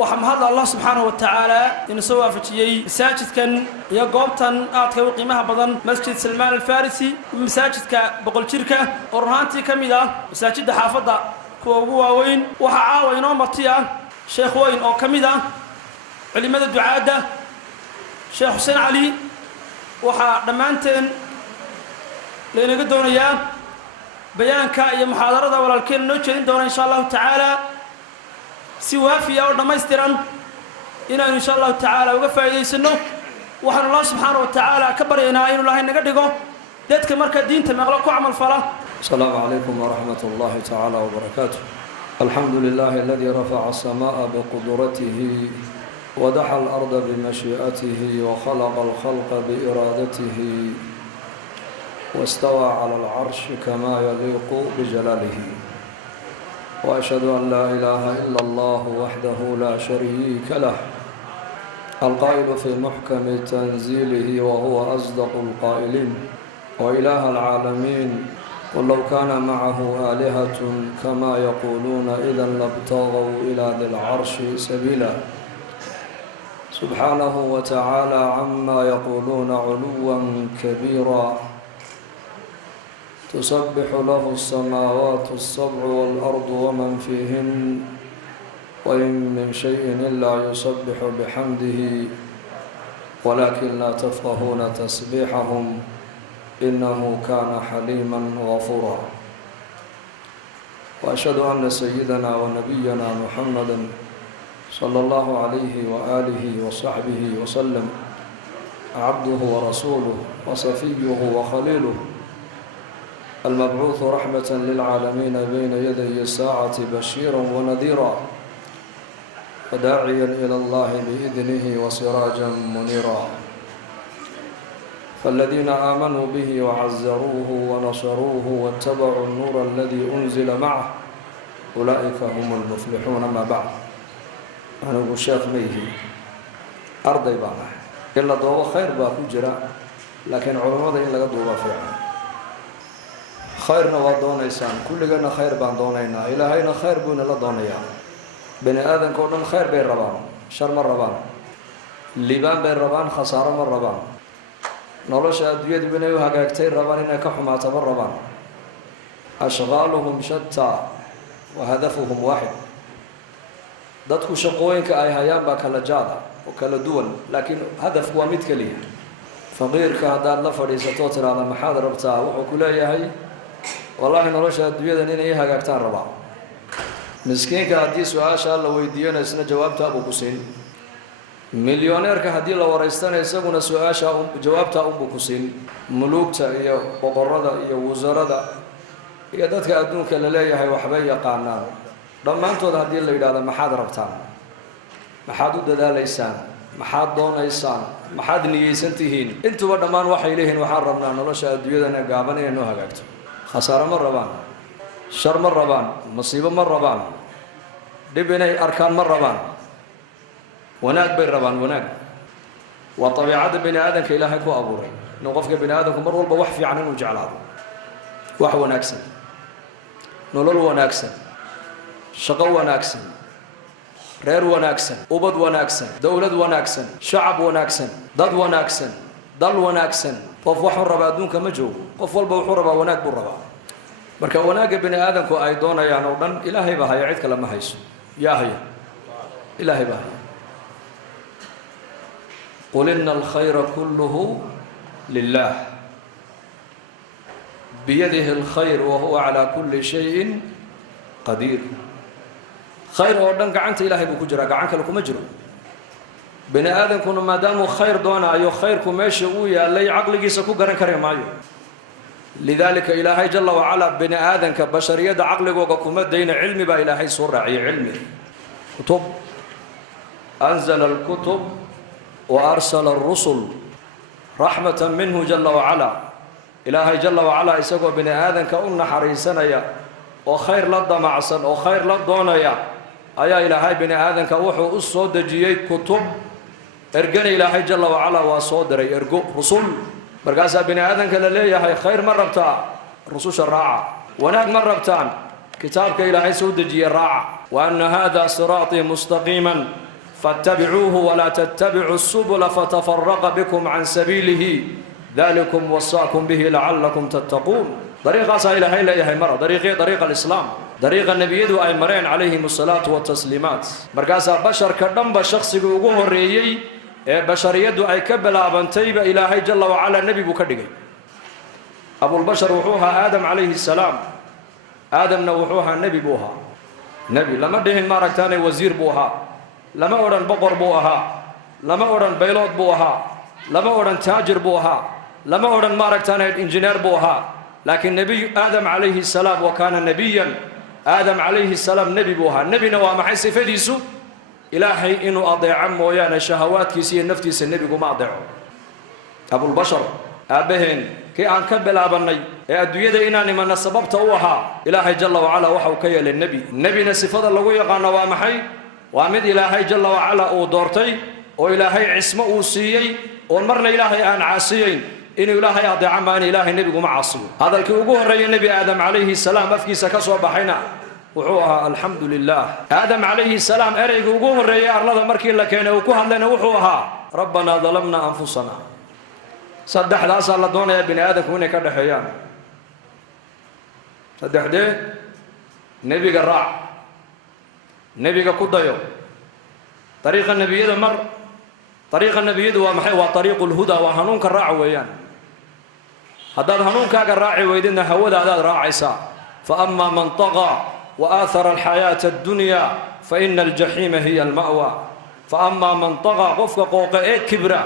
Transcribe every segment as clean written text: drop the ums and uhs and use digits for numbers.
وحمد الله سبحانه وتعالى إن سوى فتيي مساجد كان يقوبتن أعطيه قيمها بدن مسجد سلمان الفارسي مساجد كبقول شركة أورهانتي كميدا مساجد حافظة كوبوا وين وحعاوين ومرتيا شيخ وين أو كميدا علماء الدعاء ده شيخ حسين علي وحا دمانتين لأن قدونا إياه بيان كاية محاضرة ولا الكل نوجه دون إن شاء الله تعالى سوى في أو دمايستران إن شاء الله تعالى وقفا يسنو وحن الله سبحانه وتعالى كبر إنا إن الله نقدقه ديتك مركز دين تمغلق وعمل فلا. السلام عليكم ورحمة الله تعالى وبركاته. الحمد لله الذي رفع السماء بقدرته ودحى الأرض بمشيئته وخلق الخلق بإرادته واستوى على العرش كما يليق بجلاله وأشهد أن لا إله إلا الله وحده لا شريك له القائل في محكم تنزيله وهو أصدق القائلين وإله العالمين قل لو كان معه آلهة كما يقولون إذا لابتغوا إلى ذي العرش سبيلا سبحانه وتعالى عما يقولون علوا كبيرا تسبح له السماوات السبع والأرض ومن فيهن وإن من شيء إلا يسبح بحمده ولكن لا تفقهون تسبيحهم إنه كان حليما غفورا وأشهد أن سيدنا ونبينا محمدا صلى الله عليه وآله وصحبه وسلم عبده ورسوله وصفيه وخليله المبعوث رحمة للعالمين بين يدي الساعة بشيرا ونذيرا وداعيا إلى الله بإذنه وسراجا منيرا فالذين آمنوا به وعزروه ونصروه واتبعوا النور الذي أنزل معه أولئك هم المفلحون. ما بعد أنا أقول شيخ ميهي أرضي بانا إلا دوبا خير باكو جرا لكن علماء إلا دوبا فيها خيرنا ودون إنسان كل جنا خير بان دونينا إلهينا خير بون الله دونيا بني آدم كونن خير بين ربان شر مر ربان لبان بين ربان خسارة مر ربان نولش أدوية بنيو هجاكتير ربان إنك حماة مر ربان أشغالهم شتى وهدفهم واحد dadku shaqooyinka ay hayaan baa kala jaada oo kala duwan laakiin hadaf waa mid kaliya faqiirka hadaad la fadhiisato tiraada maxaad rabtaa wuxuu ku leeyahay wallahi nolosha adduunyada inay hagaagtaan rabaa miskiinka haddii su'aasha la weydiiyana isna jawaabta uu ku siin milyoneerka haddii la wareystana isaguna su'aasha jawaabta uu ku siin mulugta iyo boqorada iyo wasarada iyo dadka adduunka la leeyahay waxbay yaqaanaan dhammaantood haddii la yidhaahdo maxaad rabtaan maxaad u dadaalaysaan maxaad doonaysaan maxaad niyeysan tihiin intuba dhammaan waxay leeyihiin waxaan rabnaa nolosha adduunyadana gaaban inay noo hagaagto khasaaro ma rabaan shar ma rabaan masiibo ma rabaan dhib inay arkaan ma rabaan wanaag bay rabaan wanaag waa dabiicadda bini aadamka ilaahay ku abuuray inuu qofka bini aadamku mar walba wax fiican inuu jeclaado wax wanaagsan nolol wanaagsan shaqo wanaagsan reer wanaagsan ubad wanaagsan dawlad wanaagsan shacab wanaagsan dad wanaagsan dal wanaagsan qof wuxuu rabaa adduunka ma joogo qof walba wuxuu rabaa wanaag buu rabaa marka wanaaga bini aadamku ay doonayaan oo dhan ilaahay baa haya cid kale ma hayso yaa haya ilaahay baa haya qul inna alkhayra kulluhu lillah biyadihi alkhayr wa huwa ala kulli shay'in qadir خير ودن قعنت إلهي بكجرا قعنك لكم أجروا بني آدم كنا ما داموا خير دونا أيو خيركم ماشي ويا اللي عقلي يسكو قرن كريم أيو لذلك إلهي جل وعلا بني آدم كبشرية عقلي وقكم دين علمي با إلهي سرعي علمي كتب أنزل الكتب وأرسل الرسل رحمة منه جل وعلا إلهي جل وعلا يسكو بني آدم كأن حريسنا يا وخير لدى معصن وخير لدونا يا أيا إلهي بني آدم كوحو الصود جيي كتب إرجعني إلهي جل وعلا وصودري إرجو رسول برجاسة بني آدم كلا ليه هاي خير مرة بتاع رسول الراعة وناك مرة بتاع كتابك إلهي سود جي الراعة وأن هذا صراطي مستقيما فاتبعوه ولا تتبعوا السبل فتفرق بكم عن سبيله ذلكم وصاكم به لعلكم تتقون طريقة إلى هاي لا مرة طريق الإسلام طريق النبي أي مرين عليهم الصلاة والتسليمات مركز بشر كدنب شخص يقوه الرئيي بشر يدو أي كبلا بنتيب إلى هاي جل وعلا النبي بكدقي أبو البشر وحوها آدم عليه السلام آدم نوحوها النبي بوها نبي لما دهن ماركتاني وزير بوها لما أوران بقر بوها لما أوران بيلوت بوها لما أوران تاجر بوها لما أوران ماركتاني إنجنير بوها لكن نبي آدم عليه السلام وكان نبيا آدم عليه السلام نبي بوها النبي نوى محيس فديسو إلهي إنه أضيع مويانا شهوات كيسي النفتيس النبي قم أضيعه أبو البشر أبهن كي أن كبل أبني أدوية إناني من سببت أوها إلهي جل وعلا وحو كي للنبي النبي نسفض الله يقان وامحي وامد إلهي جل وعلا أو دورتي وإلهي عسم أوسيي ومرنا إلهي أن عاسيين إنه إلهي أضيع ما أن إلهي النبي قم عاصي هذا الكيوغوه رأي النبي آدم عليه السلام أفكي سكسوا بحينا وحوها الحمد لله آدم عليه السلام أريق وقوه رأي أرلاد مركي لكينا وكوها لنا وحوها ربنا ظلمنا أنفسنا صدح لا صار لدونا يا بني آدم هنا كده حيان صدح ده نبي قرع نبي قديو طريق النبي ده مر طريق النبي ده ومحي وطريق الهدى وهنون كالراع ويان هذا هنون كالراع ويدنا هودا هذا راعي سا فأما من طغى وآثر الحياة الدنيا فإن الجحيم هي المأوى فأما من طغى قفق قوق كبرى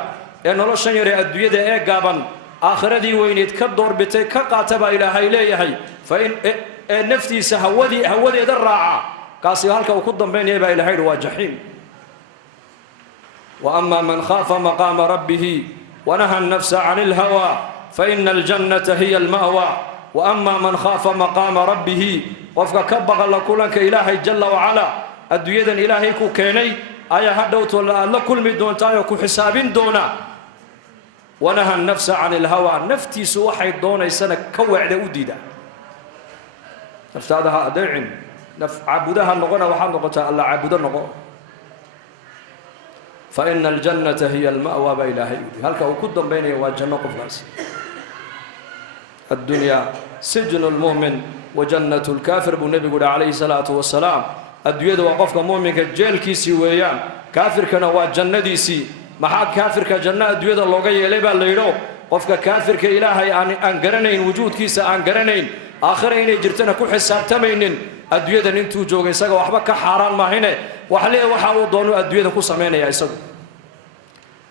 إن الله شنير الدنيا قابا آخر دي وين يتكدر بتي كقاتب إلى هاي فإن نفتي هودي درعا قاسي هالك وقدم بين يبا إلى هاي وجحيم وأما من خاف مقام ربه ونهى النفس عن الهوى فإن الجنة هي المأوى وأما من خاف مقام ربه وفق كبغ الله كلك إلهي جل وعلا الدنيا إلهي كوكيني آية هدوت الله كل مدون تايو حسابين دونا ونهى النفس عن الهوى نفتي سوحي دونا يسنة كوعد أديدا نفتادها أدعين عبدها النغنى وحال نغتا الله عبد النغنى فإن الجنة هي المأوى بإلهي هل كأكدن بيني والجنة قفلاس الدنيا سجن المؤمن وجنة الكافر بالنبي قول عليه الصلاة والسلام الدنيا وقفك مؤمن كجيل كيسي ويان كافر كنوا جنة ديسي محاك كافر كجنة الدنيا اللوغية ليبا الليلو قفك كافر كإلهي أنقرنين وجود كيسا أنقرنين آخرين جرتنا كل حساب تمينين الدنيا ننتو جوغي ساقا وحبك حاران ما هنا وحليه وحاو دونو الدنيا كو سمينا يا إساقو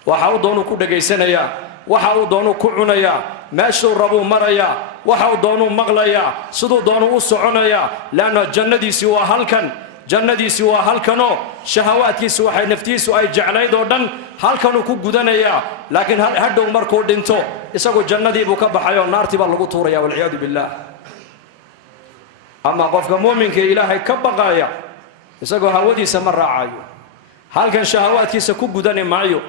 وحاو دونو كو دقيسنا يا وحاو دونو كو عنايا ماشو ربو مريا وحاو دونو مغليا سدو دونو أسعنايا لأن جندي سوى هلكن جندي سوى هلكنو شهواتي سوى حي نفتي سوى أي جعلي دودن هلكنو كو قدنايا لكن هدو مركو دينتو إساقو جندي بوكا بحيو نارتي باللغو طوريا والعياذ بالله أما قفك مؤمن كإلهي كبقايا إساقو هودي سمر راعايو هلكن شهواتي سكو قدني معيو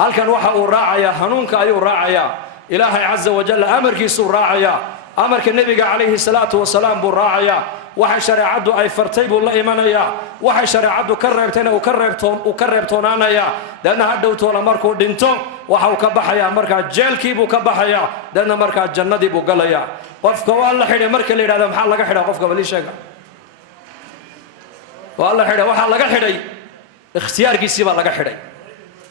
هلكن وحاو راعايا هنونك أيو راعايا إلهي عز وجل أمر كيسو راعيا أمر النبي عليه الصلاة والسلام بالراعيا وحي شريعته أي فرتيب الله إيمانيا وحي شريعته كربتنا وكربتونانا يا لأن هدو طول مركو دينتو وحاو كبحيا مركا جيل كيبو كبحيا لأن مركا الجنة دي بقليا قفك والله حيني مركا اللي هذا محل لك حيني قفك بلي شيء والله حيني وحال لك حيني اختيار كيسي بقى لك حيني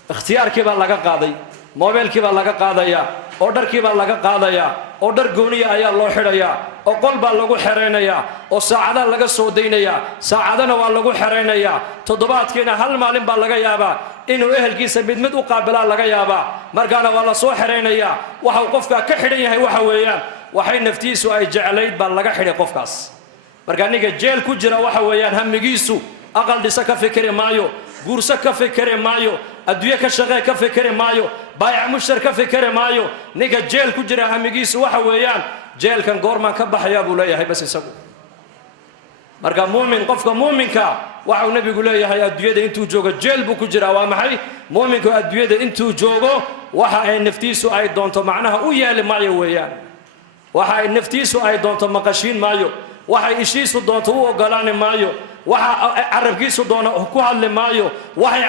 اختيار كيبا لك قاضي موبيل كيبا لك قاضيا أوردر كيبا لك قاضيا أوردر قونية أيا الله حريا أو قلبا لغو حرينيا أو ساعدا لغا سودينيا ساعدنا واللغو حرينيا تضبات كينا هل مالين با لغا يابا إنو إهل كيسا بدمد وقابلا لغا يابا مرقانا والله سو حرينيا وحاو قفكا كحرينيا وحاويا وحي نفتيسو أي جعليد با لغا حري قفكاس مرقانيك جيل كجرا وحاويا همجيسو أقل ديسا كفكري مايو قرصة كفكري مايو الدنيا كشغال كفكري مايو بايع مشتر كفكري مايو نيجا جيل كجرا همجيس وحويان جيل كان قورمان كبح يا بولايا هي بس يسقو مركا مؤمن قفك مؤمنك وحو نبي يقول يا هي الدنيا انتو جوجا جيل بو كجرا ومحي مؤمنك الدنيا انتو جوجو وحا نفتيسو اي دونتو معناها ويا مايو ويان وحا نفتيسو اي دونتو مقاشين مايو وحا يشيسو دونتو وقلان مايو waxa carabkiisu doona ku hadli maayo waxay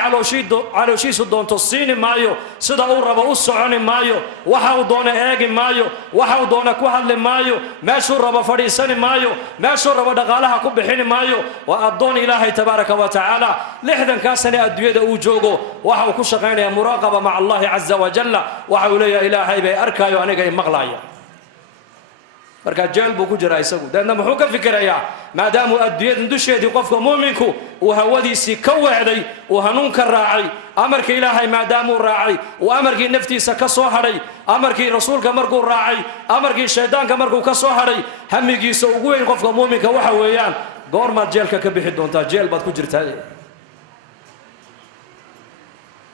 calooshiisu doonto siini maayo sida uu rabo u soconi maayo waxa uu doona eegi maayo waxa uu doona ku hadli maayo meeshuu rabo fadhiisani maayo meeshuu rabo dhaqaalaha ku bixini maayo waa addoon ilaahay tabaaraka wa tacaala 60 sano adduunyada uu joogo waxa uu ku shaqaynayaa muraaqaba maca allahi caza wajalla waxa uu leeyahay ilaahay bay arkaayo aniga i maqlaaya marka jeel buu ku jiraa isagu dadna muxuu ka fikirayaa maadaama adduunyada dusheedii qofka muuminku uu hawadiisii ka weecday uu hanuunka raacay amarka ilaahay maadaama uu raacay uu amarkii naftiisa ka soo hadhay amarkii rasuulka markuu raacay amarkii shaydaanka markuu ka soo hadhay hamigiisa ugu weyn qofka muuminka waxa weeyaan goormaad jeelka ka bixi doontaa jeel baad ku jirtaa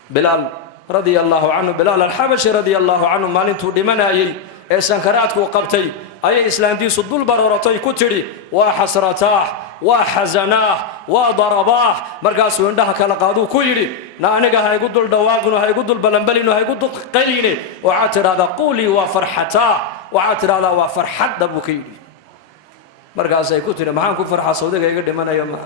bilaal radiyallahu anhu bilaal al-habashi radiyallahu anhu maalintuu dhimanayay ee sankaraadku qabtay ayay islaantiisu dul barooratay ku tidhi waa xasrataah waa xasanaah waa darabaah markaasuu indhaha kala qaaduu ku yidhi na aniga ha igu dul dhawaaqino ha igu dul balanbalino ha igu dul qayline waxaad tidhahdaa quulii waa farxataah waxaad tidhahdaa waa farxadda buu ka yidhi markaasay ku tidhi maxaan ku farxaa sawdiga iga dhimanayo ma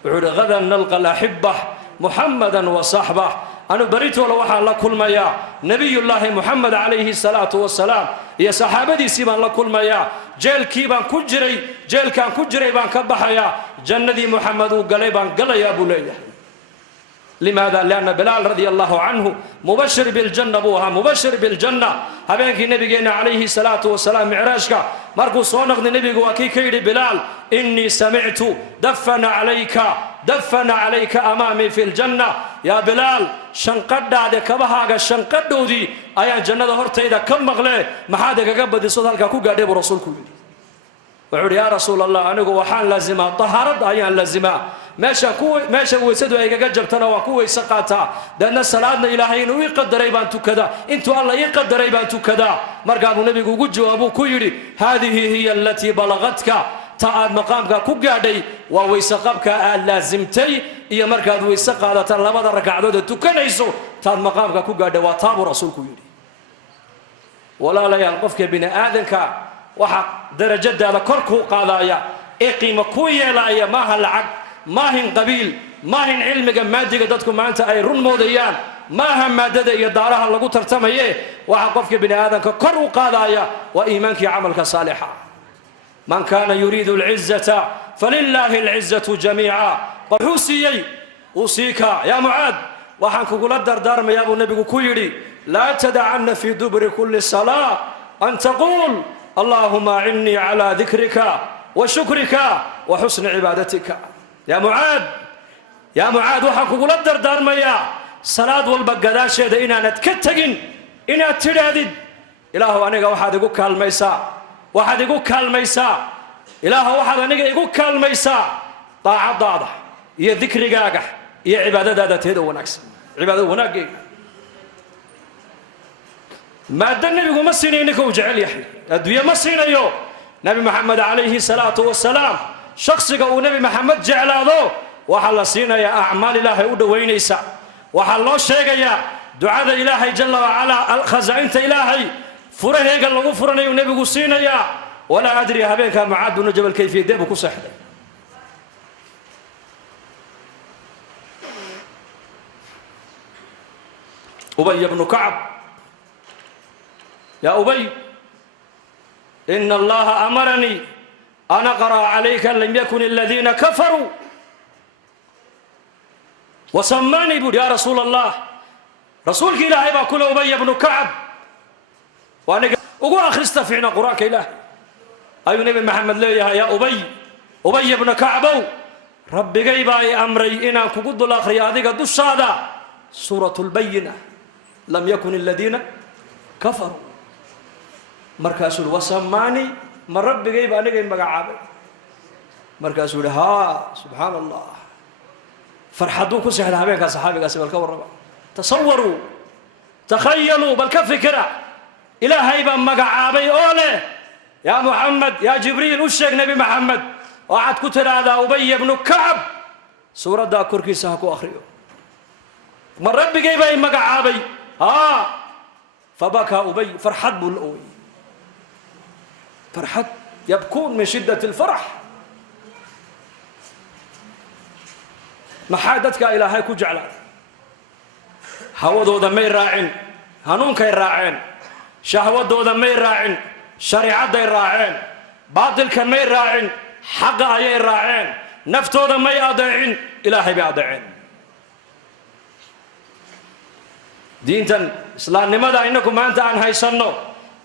wuxuu yidhi gadan nalqa alaxibbah muxammadan wa saxbah أنا بريت ولا واحد الله كل ما يا نبي الله محمد عليه الصلاة والسلام يا صحابتي سيبان الله كل ما يا جيل كيبان كجري جيل كان كجري بان كبحيا جندي محمد وقليبان قل يا أبو ليلى لماذا؟ لأن بلال رضي الله عنه مبشر بالجنة أبوها مبشر بالجنة هبينك نبينا عليه الصلاة والسلام معراجك مركو صونق النبي وكي كيري بلال إني سمعت دفن عليك أمامي في الجنة يا بلال شنقد هذا كبهاga شنقدودي أيا جنة هرتيدا كم مغلى ما حدا كقبض صوت هالك كوجا ديب رسولكم وعود يا رسول الله أنا جو وحان لازمة طهارة أيا لازمة ماشى ويسدوا أيجا جبتنا وكوي سقطا لأن الصلاة إلهي إنه يقدر يبان تكذا أنتوا الله يقدر يبان تكذا مرقام النبي يقول جوابه كيري هذه هي التي بلغتك تعاد مقامك كوجادي وويسقبك لازمتي يا مركز ويسقالة لماذا ركعدود تكنيسو تعاد مقامك كوجادي وطاب رسولك يري ولا لا يلقفك بين آذنك وحق درجة على كركو قضايا إقيم كوية لا يا ما هالعق ما هن قبيل ما هن علم جمادي قدتكم ما أنت أي رن موديان ما هم مادة يدارها اللي قلت ترتميه وحقفك بين آذنك كرو قضايا وإيمانك عملك صالحا من كان يريد العزة فلله العزة جميعا وحوسيي أوصيك يا معاذ وحنك قول الدردار يا أبو النبي كيري لا تدعن في دبر كل صلاة أن تقول اللهم أعني على ذكرك وشكرك وحسن عبادتك يا معاذ وحنك قول الدردار يا صلاة والبقداش إنا نتكتقن إنا ترادد إله أنك واحد يقول كالميسا واحد يقول كالميسا إله واحد أنك يقول كالميسا طاعة ضاضح يا ذكر قاقح يا عبادة دادت هذا ونكس عبادة وناك ما النبي يقول مسيني إنك وجعل يحيى الدنيا مسيني يو نبي محمد عليه الصلاة والسلام شخص قال نبي محمد جعل هذا وحل سينا يا أعمال الله يود وينيسا وحل الله شيء يا دعاء إلهي جل وعلا خزائنة إلهي فره قال له فرني ونبي قصينا يا ولا أدري هبيك معاذ بن جبل كيف يدب كصح أبي بن كعب يا أبي إن الله أمرني أن أقرأ عليك لم يكن الذين كفروا وسماني بود يا رسول الله رسولك إلهي بقول أبي بن كعب وأنا أقول أخرست فينا قرآنك إله أي نبي محمد ليه يا أبي بن كعب ربي جايباي أمري إنا كقد الآخر يا ذيك الدشادة سورة البينة لم يكن الذين كفروا مركز وسماني من ربي جايب أنا جاي مقعب مركز ها سبحان الله فرحدوك سحر هبيك صحابي قاسم الكور تصوروا تخيلوا بالكفكرة إلهي بن مقعابي أوله يا محمد يا جبريل وشك نبي محمد وعد كتر هذا أبي بن كعب سورة دا كركي ساكو أخريو من ربي جايبه مقعابي فبكى أبي فرحت بالأوي فرحت يبكون من شدة الفرح maxaa dadka ilaahay ku jeclaaday hawadooda may raacin hanuunkay raaceen shahwadooda may raacin shariicaday raaceen baatilka may raacin xaqa ayay raaceen naftooda may adeecin ilaahay bay adeeceen diintan islaamnimada inaku maanta aan haysanno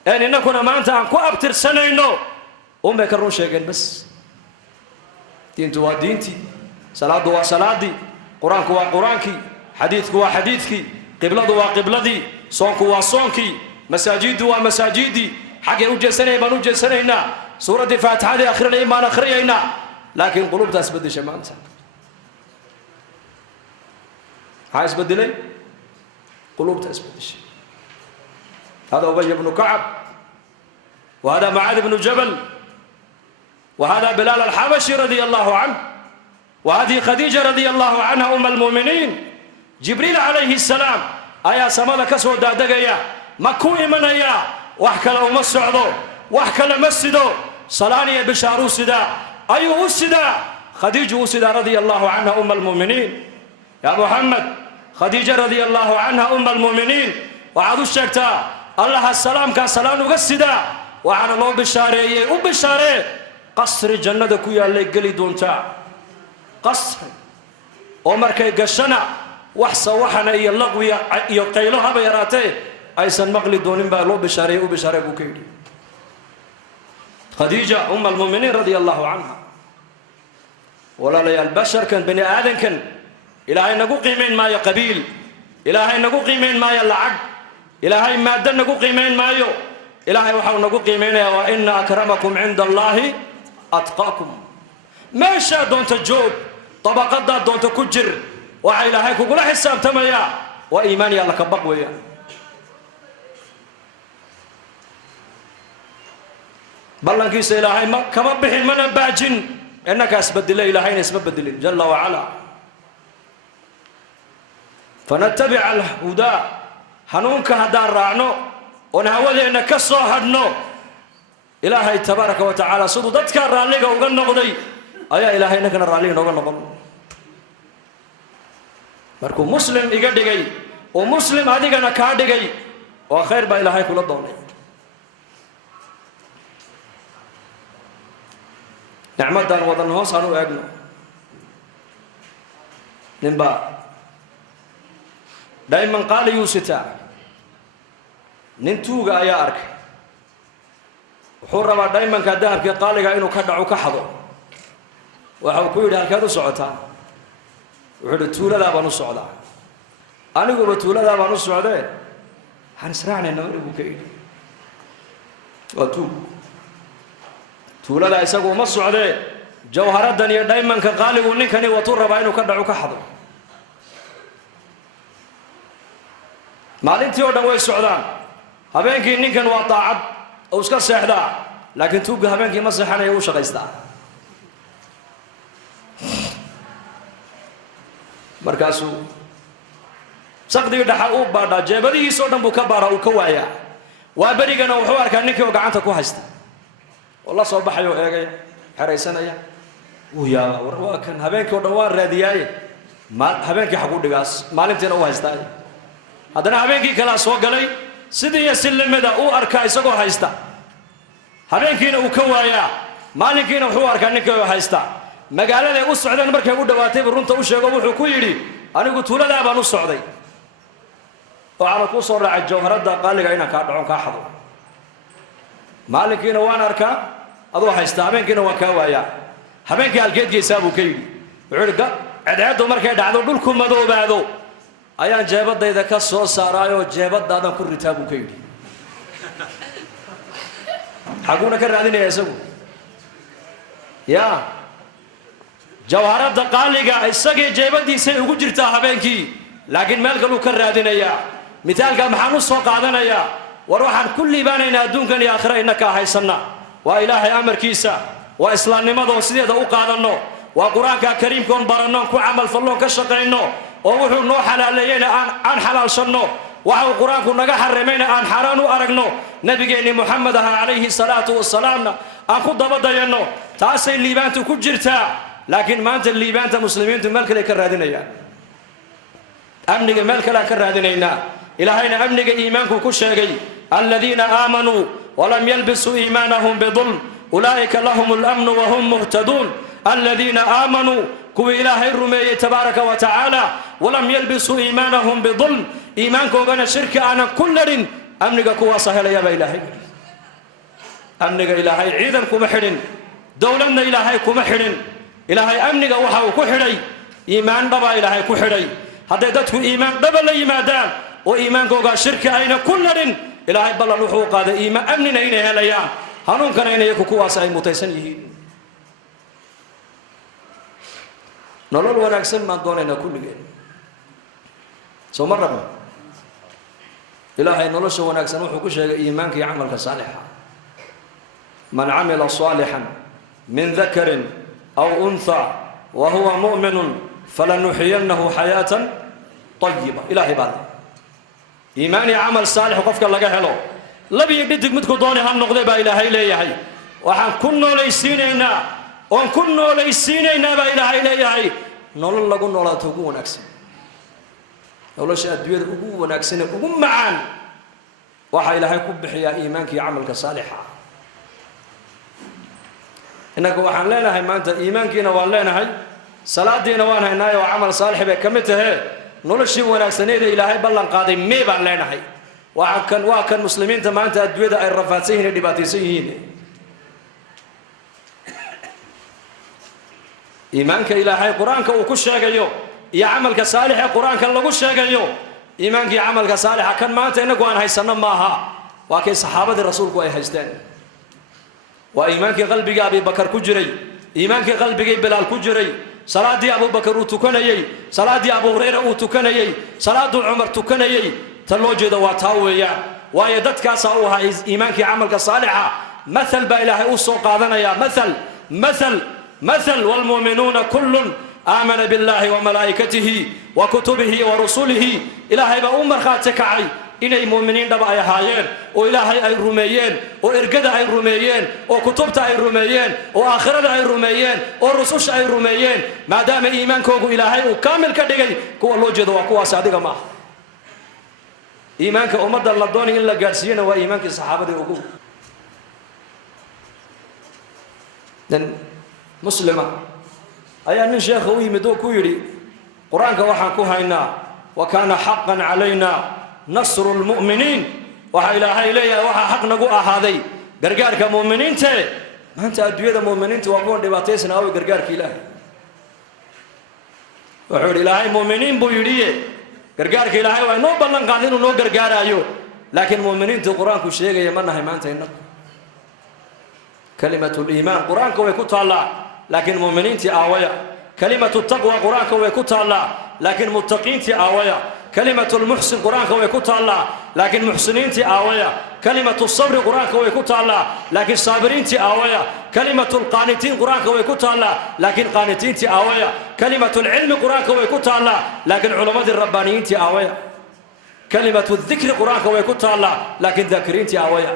inakuna maanta aan ku abtirsanayno bay ka run sheegeen bas diintu waa diintii salaadu waa salaadii quraanku waa quraankii xadiidku waa xadiidkii qibladu waa qibladii soonku waa soonkii masaajidu waa masaajidii xagee u jeesanay baan u jeesanaynaa suuradii faatixadii akhrinay baan akhriyaynaa laakiin qulubtaas bedesha maanta maxaa isbedelay qulubtaas bedesha هذا أبي بن كعب وهذا معاذ بن جبل وهذا بلال الحبشي رضي الله عنه وهذه خديجة رضي الله عنها أم المؤمنين جبريل عليه السلام أيا سمالا كسو دادقيا مكو إمنيا وحكا لو مسعدو وحكا لمسدو صلاني بشارو سدا أيو سدا خديجة سدا رضي الله عنها أم المؤمنين يا محمد خديجة رضي الله عنها أم المؤمنين وعدو الشكتا الله السلام كان سلام وقصدا وعلى الله بشاري وبشاري قصر الجنة كويا اللي قلي دونتا قصر عمر كي قشنا وحصى وحنا يلغوي يقيلها بيراتي أيسن مغلي دونين بالله بشاري وبشاري بوكيدي خديجة أم المؤمنين رضي الله عنها ولا لي البشر كان بني آدم كان إلهي نقو قيمين ما يقبيل إلهي نقو قيمين ما يلعق إلهي ما دن نقو قيمين ما يو إلهي وحاو نقو قيمين وإن أكرمكم عند الله أتقاكم ما شاء دون تجوب طبقات دون تكجر وعي إلهي كقول حساب تميا وإيماني الله كبقويا بلن كيس إلهي كما بحين من باجن إنك أسبد الله إلهي نسبد الله جل وعلا فنتبع الهدى حنونك هدار رعنو ونهوذي إنك الصوحدنو إلهي تبارك وتعالى صدودتك الراليق وغن نغضي أيا إلهي إنك الراليق وغن نغضي مركو مسلم إيقاديقي ومسلم هذيك أنا كاديقي وخير با إلهي كل الضوني نعمت دان وضن هوس هنو أقنو ننبا دائما قال يوستا ننتوغا يا أرك وحور ربا دائما كدهر كي قاليغا إنو كدعو كحضو وحو كويدا هالكادو سعوتا وحدو تولا لابانو سعودا أنا قلت تولا لابانو سعودا هنسرعني النور بكيد وتوب تولا لا يساقو ما سعودا جوهرات دنيا دائما كقاليغو نكني وطور ربا إنو كدعو كحضو maalintii oo dhan way socdaan habeenkii ninkan waa taacad oo iska seexdaa laakiin tuuga habeenkii ma seexanayo uu shaqaystaa markaasuu saqdii dhaxal uu baadhaa jeebadihiisa oo dhan buu ka baaraa uu ka waayaa waa berigana wuxuu arkaa ninkii oo gacanta ku haysta oo la soo baxayo eegaya xeraysanaya uu yaaba war waa kan habeenkii oo dhan waa raadiyaaye habeenkii xaq u dhigaas maalintiina u haystaa haddana habeenkii kala soo galay sidii yasilimada uu arkaa isagoo haysta habeenkiina uu ka waayaa maalinkiina wuxuu arkaa ninkii oo haysta magaalada u socdeen markay u dhawaatay runta u sheego wuxuu ku yidhi anigu tuulada baan u socday oo aan ku soo raacay jawharada qaaliga inaan ka dhaco ka xado maalinkiina waan arkaa adoo haysta habeenkiina waan ka waayaa habeenkii algeedgiisa buu ka yidhi wuxuu yidhi cadceedu markay dhacdo dhulku madoobaado ayaan jeebadayda ka soo saaraayo jeebadaadan ku ritaa buu ka yidhi xaguuna ka raadinaya isagu yaa jawharada qaaliga isagii jeebadiisay ugu jirtaa habeenkii laakiin meel kaluu ka raadinayaa mitaalka maxaan u soo qaadanayaa war waxaan ku liibaanaynaa adduunkan iyo aakhira innaka haysanna waa ilaahay amarkiisa waa islaamnimada oo sideeda u qaadanno waa qur-aanka kariimkoon baranno ku camal falloon ka shaqayno oo wuxuu noo xalaaleeyayna aan xalaalshanno waxa uu qur-aanku naga xarimayna aan xaraan u aragno nabigeenni muxamed aha calayhi salaatu wasalaamna aan ku dabadayanno taasay liibaantu ku jirtaa laakiin maanta liibaanta muslimiintu meel kale ka raadinayaan amniga meel kale ka raadinaynaa ilaahayna amniga iimaanku ku sheegay alladina aamanuu walam yalbisuu iimaanahum bidulm ulaa'ika lahum al-amnu wa hum muhtaduun alladina aamanuu kuwii ilaahay rumeeyey tabaaraka wa tacaala walam yalbisuu iimaanahum bidulm iimaankoogana shirki aanan ku ladhin amniga kuwaasa helayaabaa ilaahay amniga ilaahay ciidan kuma xidhin dowladna ilaahay kuma xidhin ilaahay amniga waxa uu ku xidhay iimaan dhabaa ilaahay ku xidhay hadday dadku iimaan dhaba la yimaadaan oo iimaankoogaa shirki ayna ku ladhin ilaahay ballan wuxuu qaaday iimaan amnina inay helayaan hanuunkana in iyaku kuwaas ay mutaysan yihiin nolol wanaagsan baan doonaynaa kulligeen soo ma rabno ilaahay nolosha wanaagsan wuxuu ku sheegay iimaanka iyo camalka saalixa man camila saalixan min dakarin aw untha wa huwa mu'minun falanuxiyannahu xayaatan tayiba ilaahay baa iimaan iyo camal saalix qofka laga helo labiyo dhidig midku doonay ha noqday baa ilaahay leeyahay waxaan ku noolaysiinaynaa oon ku noolaysiinaynaa baa ilaahay leeyahay nolol lagu noolaato ugu wanaagsan nolosha adduunyada ugu wanaagsan ugu macaan waxaa ilaahay ku bixiyaa iimaanka iyo camalka saalixa innaka waxaan leenahay maanta iimaankiina waan leenahay salaadiina waan haynaayo waa camal saalix bay ka mid tahee noloshii wanaagsaneeda ilaahay ballan qaaday mee baan leenahay waa kan muslimiinta maanta adduunyada ay rafaadsan yihiin dhibaataysan yihiin iimaanka ilaahay qur-aanka uu ku sheegayo iyo camalka saalix ee qur-aanka lagu sheegayo iimaanka iyo camalka saalixa kan maanta inagu aan haysanno maaha waa kay saxaabadii rasuulku ay haysteen waa iimaankii qalbigii abibakar ku jiray iimaankii qalbigii bilaal ku jiray salaadii abubakar uu tukanayey salaadii abu hurayra uu tukanayey salaaduu cumar tukanayey ta loo jeeda waa taa weeyaan waayo dadkaasaa u ahaa iimaankii camalka saalixa mathal baa ilaahay u soo qaadanayaa mathal waalmu'minuuna kullun aamana billahi wa malaa'ikatihi wa kutubihi wa rusulihi ilaahay baa u markhaati kacay inay mu'miniin dhaba ay ahaayeen oo ilaahay ay rumeeyeen oo ergada ay rumeeyeen oo kutubta ay rumeeyeen oo aakhirada ay rumeeyeen oo rususha ay rumeeyeen maadaama iimaankoogu ilaahay uu kaamil ka dhigay kuwa loo jeedo waa kuwaas adiga ma aha iimaanka ummadda la doonay in la gaadhsiiyana waa iimaankii saxaabadii ugu dan muslima ayaa nin sheekha u yimid oo ku yidhi qur-aanka waxaan ku haynaa wa kaana xaqan calayna nasru lmu'miniin waxaa ilaahay leeyahay waxaa xaq nagu ahaaday gargaarka mu'miniinte maanta adduunyada mu'miniinta waa kuwan dhibaataysan aaway gargaarka ilaahay wuxuu yidhi ilaahay mu'miniin buu yidhiye gargaarka ilaahay waa inoo ballan qaaday inuu noo gargaaraayo laakiin mu'miniintu qur-aanku sheegaya ma nahay maanta innagu kalimatu liimaan qur-aanka way ku taallaa laakiin mu'miniintii aawaya kalimatu taqwa qur-aanka way ku taallaa laakiin muttaqiintii aawaya kalimatu lmuxsin qur-aanka way ku taallaa laakiin muxsiniintii aawaya kalimatu sabri qur-aanka way ku taallaa laakiin saabiriintii aawaya kalimatu lqaanitiin qur-aanka way ku taallaa laakiin qaanitiintii aawaya kalimatu lcilmi qur-aanka way ku taallaa laakiin culammadii rabbaaniyiintii aawaya kalimatu dikri qur-aanka way ku taallaa laakiin daakiriintii aawaya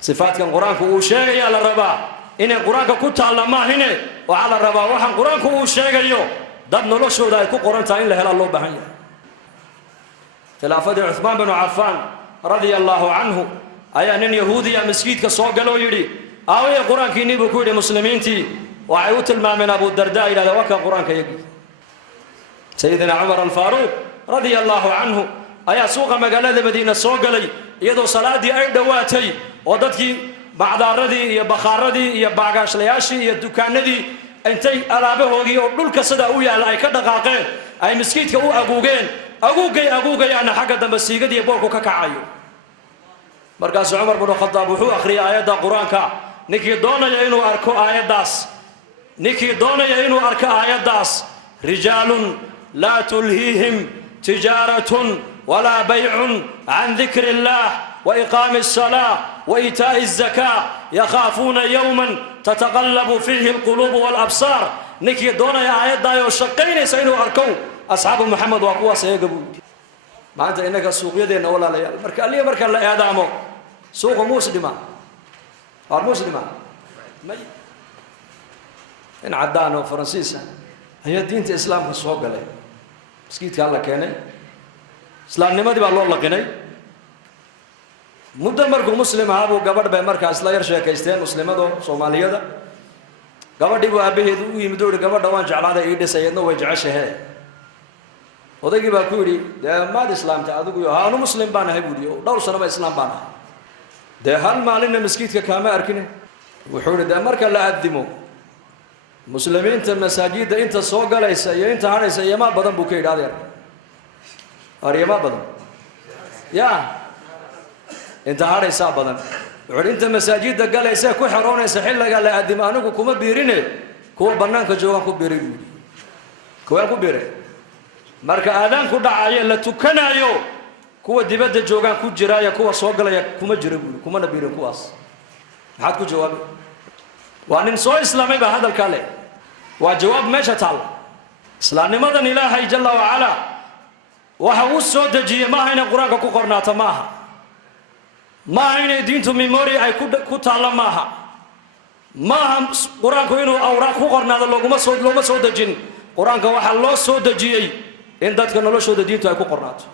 sifaadkan qur-aanku uu sheegayaa la rabaa inay qur-aanka ku taalla maahine waxaa la rabaa waxaan qur-aanku uu sheegayo dad noloshooda ay ku qoran tahay in la helaa loo baahan yahay khilaafadii cuthmaan binu cafaan radia allaahu canhu ayaa nin yahuudiya maskiidka soo galo oo yidhi aawaya qur-aankiinnii buu ku yidhi muslimiintii waxay u tilmaameen abudarda yidhahda waa kaa qur-aanka yagii sayidina cumar alfaaruuq radia allaahu canhu ayaa suuqa magaalada madiina soo galay iyadoo salaadii ay dhowaatay oo dadkii bacdaaradii iyo bakhaaradii iyo baagaashlayaashii iyo dukaanadii intay alaabahoodii oo dhulka sidaa u yaalla ay ka dhaqaaqeen ay maskiidka u aguugeen aguugayaana xagga dambe siigadii boolku ka kacayo markaasuu cumar binu khadaab wuxuu akhriyay aayadda qur-aanka ninkii doonaya inuu arko aayaddaas rijaalun laa tulhiihim tijaaratun walaa baycun can dikri illaah وإقام الصلاة وإيتاء الزكاة يخافون يوما تتقلب فيه القلوب والأبصار نكي دونا يا آيات دايو شقين سينو أركو أصحاب محمد وقوة سيقبول ما أنت إنك السوق يدين ولا ليال مركا لي مركا لا يدعمو سوق مسلمة may in caddaan oo faransiis ah ayaa diinta islaamka soo galay masjidka alla keenay islaamnimadii baa loo laqinay muddo markuu muslim ahaa buu gabadh bay markaas la yar sheekaysteen muslimado soomaaliyada gabadhii buu aabaheedu u yimid oo yidhi gabadha waan jeclaaday ii dhisayadna way jeceshahe odaygii baa ku yidhi dee maad islaamtay adigu anu muslim baan ahay buu yidhi dhowr sanoba islaam baan ahay dee hal maalinna masjidka kaama arkine wuxuu yidhi dee marka la addimo muslimiinta masaajidda inta soo galaysa iyo inta hadhaysa iyamaa badan buu ka yidhi adeer aryamaa badan ya inta hadhaysaa badan wuxuu inta masaajidda galaysa ku xeroonaysa xilliga la addimo anigu kuma biirine kuwa bannaanka joogaan ku biiray buu kuwaan ku biiray marka aadaanku dhacayo la tukanaayo kuwa dibadda joogaan ku jiraayo kuwa soo galaya kuma jira buu kumana biirin kuwaas maxaad ku jawaabi waa nin soo islaamay baa hadalkaa leh waa jawaab meesha taalla islaamnimadan ilaahay jalla wacala waxa uu soo dejiyey maaha inay qur-aanka ku qornaato maaha maaha inay diintu memory ay ku taalla maaha maaha qur-aanku inuu awraaq ku qornaado looma soo dejin qur-aanka waxaa loo soo dejiyey in dadka noloshooda diintu ay ku qornaato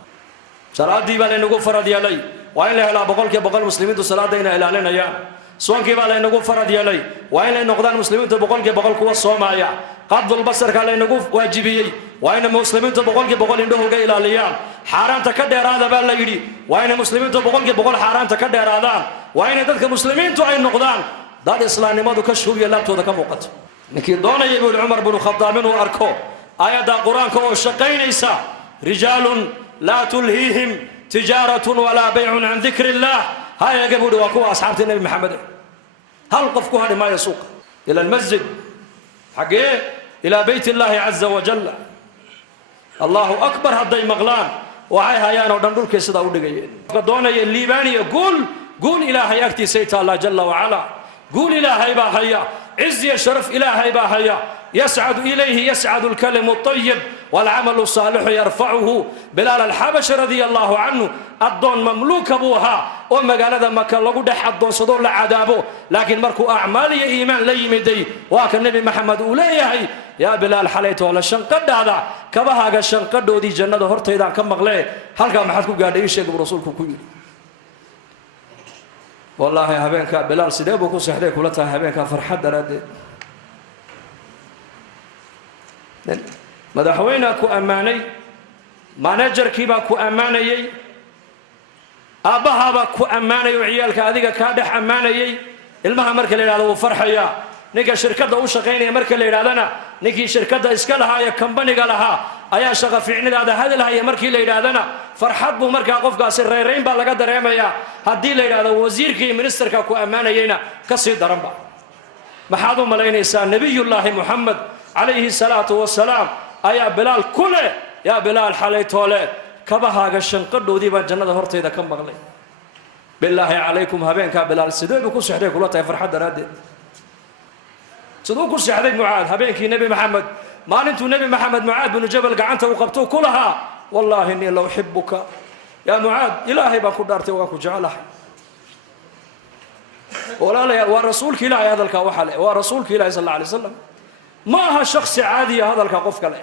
salaadii baa laynagu farad yeelay waa in la helaa 100% muslimiintu salaada inay ilaalinayaan soonkii baa laynagu farad yeelay waa inay noqdaan muslimiintu 100% kuwa soomaya qadul basarka laynagu waajibiyey waa inay muslimiintu 100% indhahooga ilaaliyaan xaaraanta ka dheeraada baa la yidhi waa inay muslimiintu 100% xaaraanta ka dheeraadaan waa inay dadka muslimiintu ay noqdaan dad islaamnimadu ka shuubiya laabtooda ka muuqato ninkii doonaya ibn Umar ibn Khattab inuu arko ayada quraanka oo shaqaynaysa rijaalun la tulhihim tijaratun wala bay'un an dhikrillah هاي قبل وقوة أصحاب النبي محمد هل قفكوا هذه ما يسوق إلى المسجد حقه إلى بيت الله عز وجل الله أكبر هذا مغلان وعي هيانا ودندول كيسدا ودقيين قدونا الليباني قول إلهي أكتي سيت الله جل وعلا قول إلهي باهيا عز يا شرف إلهي باهيا يسعد إليه يسعد الكلم الطيب والعمل الصالح يرفعه بلال الحبش رضي الله عنه الضون مملوك أبوها وما قال هذا ما كان لقود حد صدور لعذابه لكن مركو أعمال إيمان لي مدي وكان النبي محمد أوليه يا بلال حليته ولا شنقد هذا كبها الشنقد ودي جنة هرت إذا كم مغلي هل كان محدكم قاعد يشيك برسولكم كل والله يا هبينك بلال سيدابك وسحريك ولا هبينك فرحة دراد madaxweynaha ku ammaanay managerkii baa ku ammaanayay aabbaha baa ku ammaanay oo ciyaalka adiga ka dhex ammaanayay ilmaha marka la yiraahdo wuu farxayaa ninka shirkadda u shaqeynaya marka la yiraahdana ninkii shirkadda iska lahaa ee company-ga lahaa ayaa shaqo fiicnidaada hadalaya markii la yiraahdana farxad buu markaa qofkaasi reereyn baa laga dareemayaa haddii la yiraahdo wasiirka iyo ministerka ku ammaanayayna ka sii daranba maxaad u malaynaysaa nabiyullaahi muxamed عليه الصلاة والسلام أيا بلال كله يا بلال حليتوله كبها الشنقد ودي بالجنة هرت إذا كم بغلي بالله عليكم هبين كبلال سدوي بكل سحرك ولا تفرح حد راد سدوي كل سحرك معاذ هبين كي نبي محمد ما أنتوا نبي محمد معاذ بن جبل قعنته وقبته كلها والله إني لو أحبك يا معاذ إلهي بكل دارتي وأكو جعله ولا لا ورسولك إلهي هذا الكوحل ورسولك إلهي صلى الله عليه وسلم ما هو شخص عادي هذا الكقف كله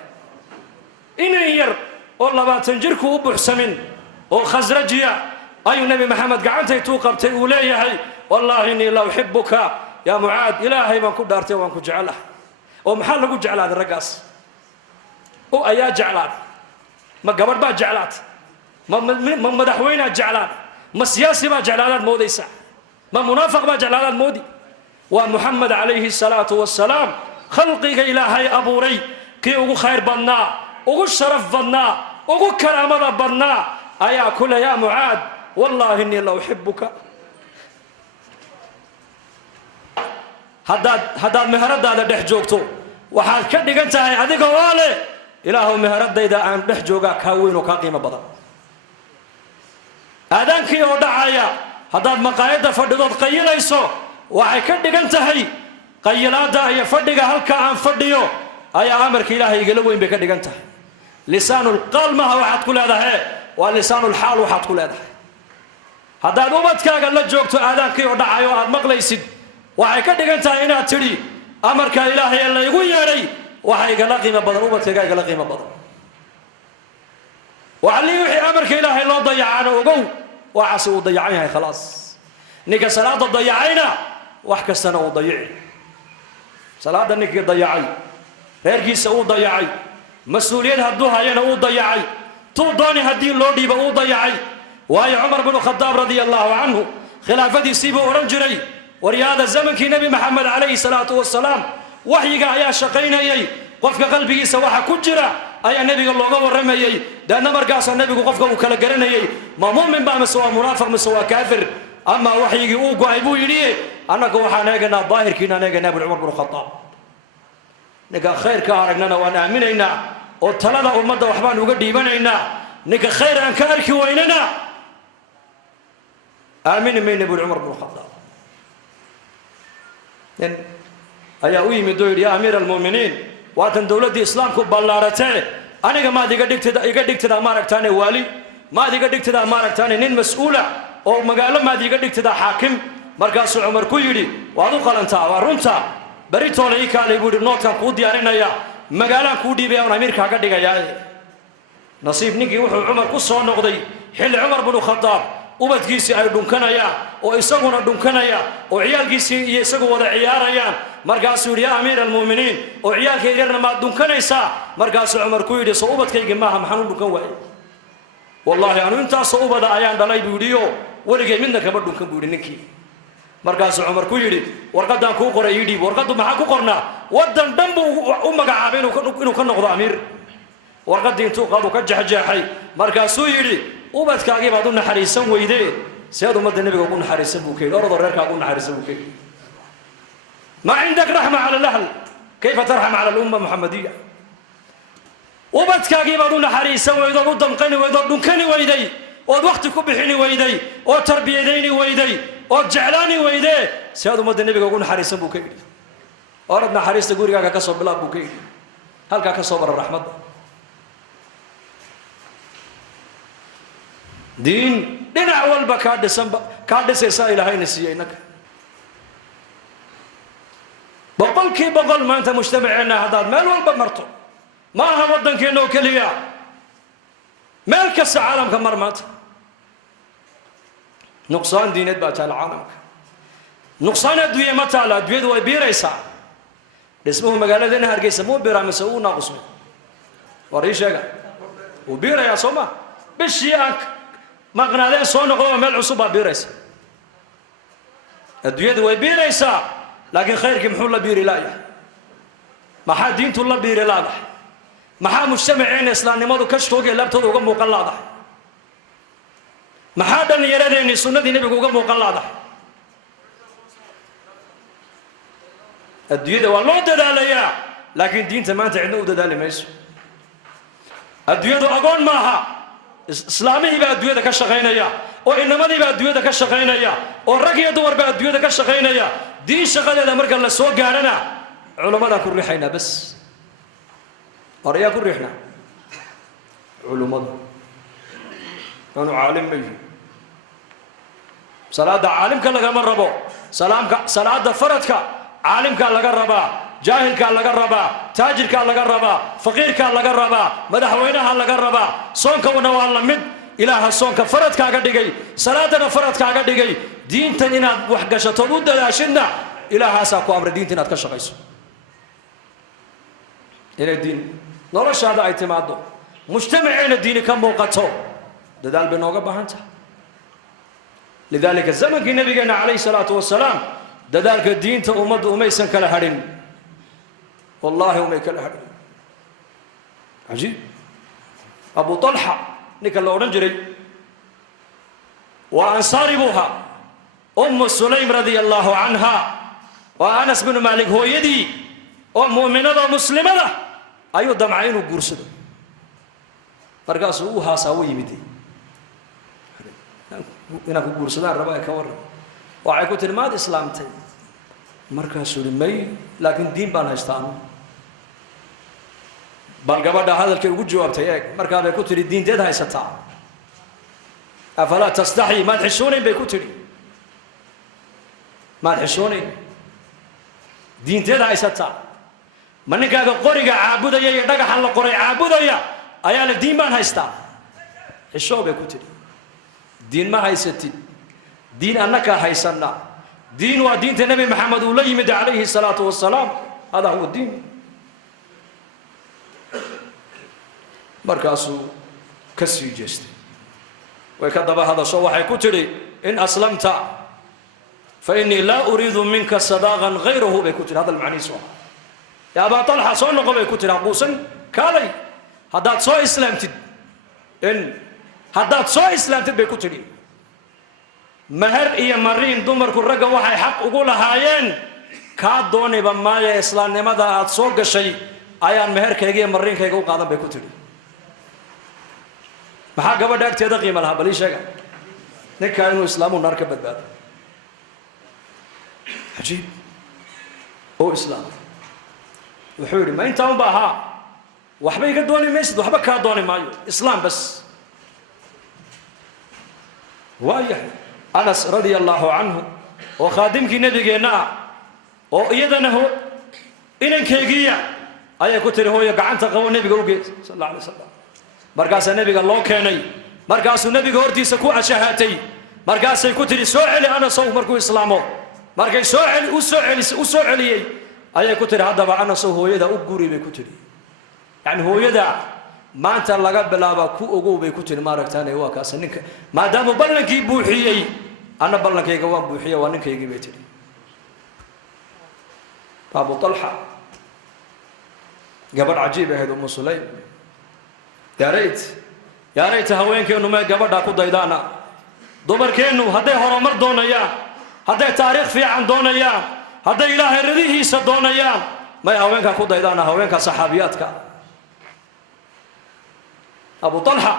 إن ير والله تنجرك وبحسمين وخزرجيا أي النبي محمد قعنت يتوقف تقولي هي والله إني لو أحبك يا معاذ إلهي ما كنت دارتي وما كنت جعله ومحل كنت جعل هذا الرقاص وأيا جعلات ما قبل ما جعلات ما مدحوينا جعلات ما سياسي ما جعلات مودي سا ما منافق ما جعلات مودي ومحمد عليه الصلاة والسلام خلقك إلهي أبو ري كي أقول خير بنا أقول شرف بنا أقول كرامة بنا أيا كل يا معاذ والله إني لو أحبك هذا مهرد هذا دحجوكتو وحال كدي أنت هذيك والي إله مهرد إذا أن دحجوكا كوين وكقيمة بدر هذا كي ودعايا هذا مقايد فردود قيل يسو وحال كدي أنت هي قيلادا هي فدغا halka aan fadhiyo ayaa amarka ilaahay igala weyn bay ka dhigantahay lisaanul qalma waxaad ku leedahay waa lisaanul haal waxaad ku leedahay hadaad ubadkaaga la joogto aadaankii oo dhacayo aad maqlaysid waxay ka dhigan tahay inaad tidhi amarka ilaahay ee laygu yeedhay waxa igala qiimo badan ubadkayga igala qiimo badan وعلي وحي أمرك إلهي الله ضيعنا وقو وعسى وضيعينها خلاص نيك صلاة ضيعينا وحكى السنة وضيعي صلاة نيك ضيعي ريركي سو ضيعي مسؤولين هدوها ينا وضيعي توضاني هدين لودي بو ضيعي وهي عمر بن الخطاب رضي الله عنه خلافتي سيبو ورنجري ورياض الزمن كي نبي محمد عليه الصلاة والسلام وحيقا يا شقيني قفك قلبي سواحا كجرا أي النبي الله ورمي ده مركز النبي قفك وكلا جرني ما مؤمن بقى مسوا منافق مسوا كافر أما وحي يجوا قايبو يلي أنا كوحنا جنا ظاهر كنا نجنا أبو عمر بن الخطاب نجا خير كارجنا وأنا أميننا وطلنا أمة الرحمن وقدي بنينا نجا خير أن كارك ويننا آمين من أبو عمر بن الخطاب أيا وي مدور يا أمير المؤمنين واتن دولة الإسلام كبلارته أنا كما يقدك تدا مارك تاني والي ما يقدك تدا مارك تاني نين مسؤولة أو مقالة ما يقدك تدا حاكم مركز عمر كويلي وادو قلنتا ورنتا بريت ولا يكالي بود النوت كان كودي أرينا يا مقالة كودي بيا ونأمير كعقدك يا نصيب نيجي وحو عمر قصة نقضي حل عمر بن الخطاب وبدقيسي أي دنكنايا ويسقون دنكنايا وعيال قيسي يسقوا وضع عياريان مركز يا أمير المؤمنين وعيال كيرنا ما دنكنايسا مركز عمر كويدي صعوبة كي جماعة محنون دنكن واي والله أنا أنت صعوبة أيام دلاي بيوديو ولقي منك كبر دنكن بيودي نكي مركز عمر كويدي ورقد كو قرا يدي ورقد ما حكو قرنا ودن دم أمك عابين وكانوا كنا أمير ورقد انتو قالوا كجحجاحي مركز يدي وبدكاغي بعد نحريسن ويده سيادو مد النبي يقول نحريسن بوكي أرض الريرك يقول نحريسن بوكي ما عندك رحمة على الأهل كيف ترحم على الأمة المحمدية وبدكاغي بعد نحريسن ويده ودمقني ويده دنكني ويدي ووقتك بحني ويدي وتربيتيني ويدي وجعلاني ويدي سيادو مد النبي يقول نحريسن بوكي أرض نحريس تقول كاكا كسب بلا بوكي هل كاكا صبر الرحمة دين دنا أول كادس إسرائيل هاي نسيينك بقول كي بقول ما أنت مجتمعنا هذا مال والبمرتو ما هودن كينو كليا مالك العالم كمرمات نقصان دينت بات العالم نقصان الدوية متى على الدوية دو بيريسا اسمه مقالة دينا هرقيسا مو بيرا مسؤول ناقصه وريشة وبيرا يا صوما بشياك ما قنادين صون قوم مال عصبة بيريسا الدوية دو بيريسا لكن خيرك محول بيري لا ما حد دين طول بيري لا ما حد مجتمعين إسلامي ما دو كشتوجي لابتو دو قم مقلادة ما حد اللي يردين السنة دي نبي قم مقلادة الدوية دو والله دلاليا لكن دين تمان تعدو دلالي ميسو الدوية دو أقول معها إسلامي يبقى الدوية كشغينيا وإنما يبقى الدوية كشغينيا والرقية دور بقى الدوية كشغينيا دين شغالة الأمريكا اللي سوق قالنا علماء كل ريحنا بس وريا كل ريحنا علماء أنا عالم بيجي صلاة عالم كلا جمر ربا صلاة فرد كا عالم كلا جربا جاهل كلا جربا تاجر كلا جربا فقير كلا جربا مدحوينها كلا جربا صون كونا والله مد إله الصون كفرد كعقدي صلاة فرد كعقدي دين تنينا وحجة تود لاشنا إله ساكو أمر دين تنات كشقيس إلى الدين نرش هذا اعتماده مجتمعين الدين كم موقته دال بنوقة بهانته لذلك الزمن النبي عليه الصلاة والسلام دالك الدين تأمد أميسن كلا هرين والله أمي كلا هرين عجيب أبو طلحة نكلا ورنجري وأنصاري بوها أم سليم رضي الله عنها وأنس بن مالك هو يدي مؤمنة مسلمة أيو دمعين وقرصد مرقاسو وها ساوي مدي هنا قرصدان ربا كور وعيكو تلماد إسلامتي مرقاسو لمي لكن دين بان هستانو بالقبضة هذا الكي جوابته ياك مرقاسو يكو تري الدين ديد هايستا أفلا تستحي ما تحسونين بيكو تري ما تحسونين diinteeda haysataa ma ninkaaga qoriga caabudaya iyo dhagaxa la qoray caabudaya ayaa la diin baan haystaa xishoo bay ku tiri diin ma haysatid diin annaka haysana diin waa diinta nabi maxamed uu la yimid calayhi salaatu wasalaam hada huwa diin markaasuu ka sii jeestay way ka daba hadasho waxay ku tiri in aslamta fa innii laa uriidu minka sadaqan ghayrahu bay ku tiri hadal macnihiisu ah yaa abaa talxa soo noqo bay ku tiri haquusan kaalay haddaad soo islaamtid haddaad soo islaamtid bay ku tiri mahar iyo mariin dumarku ragga waxay xaq ugu lahaayeen kaa dooniba maayo islaamnimada aad soo gashay ayaan meherkayga iyo mariinkayga u qaadan bay ku tiri maxaa gabadha agteeda qiimo lahaa bal ii sheega ninkaa inuu islaamu naar ka badbaado cajiib oo islaam wuxuu yidhi ma intaa unba ahaa waxba iga dooni maysid waxba kaa dooni maayo islaam bas waayahay anas radia allahu canhu oo khaadimkii nabigeenna ah oo iyadana inankeygiiya ayay ku tiri hooyo gacanta qabo nebiga ugeed sal alla alay wasalam markaasaa nebiga loo keenay markaasuu nebiga hortiisa ku ashahaatay markaasay ku tiri soo celi anasow markuu islaamo markay u soo celiyey ayay ku tiri haddaba anasow hooyada u guri bay ku tiri yani hooyada maanta laga bilaaba ku ogow bay ku tiri maaragtaan waa kaas ninka maadaama ballankii buuxiyey ana ballankayga waan buuxiya waa ninkaygii bay tiri abu talxa gabadh cajiib ahayd umu sulaym yaa rayta haweenkeennu may gabadha ku daydaana dumarkeennu hadday horumar doonayaan hadday taariikh fiican doonayaan hadday ilaahay radihiisa doonayaan may haweenka ku daydaana haweenka saxaabiyaadka abu talxa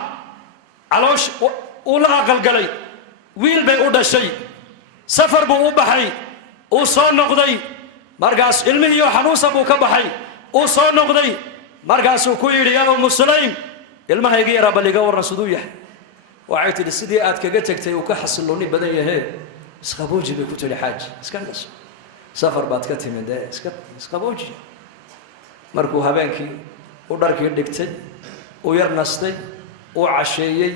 caloosh uu la aqalgalay wiil bay u dhashay safar buu u baxay uu soo noqday markaas ilmihiiyo xanuunsa buu ka baxay uu soo noqday markaasuu ku yidhi yaa umu sulaym ilmahayga yaraa bal iga warran siduu yahay waxay tidhi sidii aad kaga tegtay uu ka xasilooni badan yahee isqabooji bay ku tidhi xaaji iska naso safar baad ka timid isqabooji markuu habeenkii u dharkii dhigtay u yar nastay uu casheeyey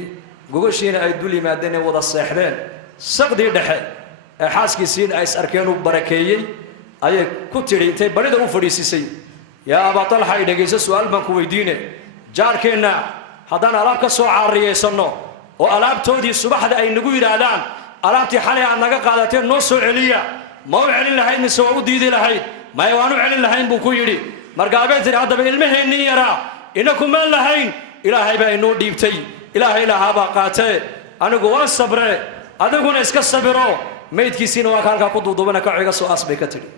gogashiina ay dul yimaadeen ee wada seexdeen saqdii dhexe ee xaaskiisiina ay is arkeen uu barakeeyey ayay ku tidhi intay barida u fadhiisisay yaa abaa talxa ay dhegayso su-aal baan ku weydiine jaarkeenna haddaan alaab ka soo caariyaysanno oo alaabtoodii subaxda ay nagu yidhaahdaan alaabtii xalay aad naga qaadateen noo soo celiya ma u celin lahayd mise waa u diidi lahayd maya waan u celin lahayn buu ku yidhi markaabay tidhi haddaba ilmaheennii yaraa inakumaan lahayn ilaahay baa inoo dhiibtay ilaahay lahaabaa qaatee anigu waan sabre adiguna iska sabiro maydkiisiina waa ka halkaa ku duuduubana ka ciga soo aas bay ka tidhi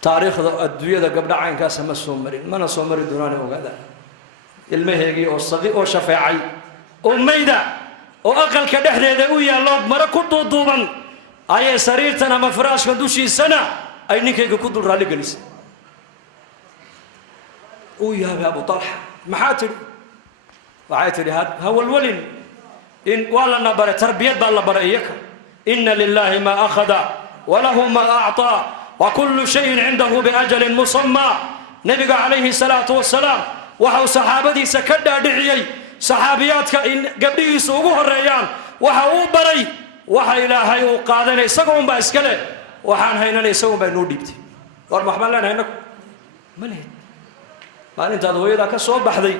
taariikhda adduunyada gabdha caynkaasa ma soo marin mana soo mari doonaana ogaada ilmaheegii oo shafeecay oo mayda oo aqalka dhexdeeda u yaallo mara ku duuduuban ayay sariirtan ama faraashkan dushiisana ay ninkayga ku dul raalli gelisay uu yaabay abu talxa maxaa tidhi waxay tidhi ha walwalin waa lana baray tarbiyad baa la baray iyaka ina lilaahi maa akhada walahu maa acطaa وكل شيء عنده بأجل مسمى نبي عليه الصلاة والسلام وحو صحابتي سكدا دعيي صحابياتك إن قبلي سوقه الريان وحو بري وحا إلهي وقادنا يساقون بأسكله وحان هينا يساقون بأنوديبتي ورمحمد لنا هينك ملهد ما أنت هذا هو إذا كسوب بحذي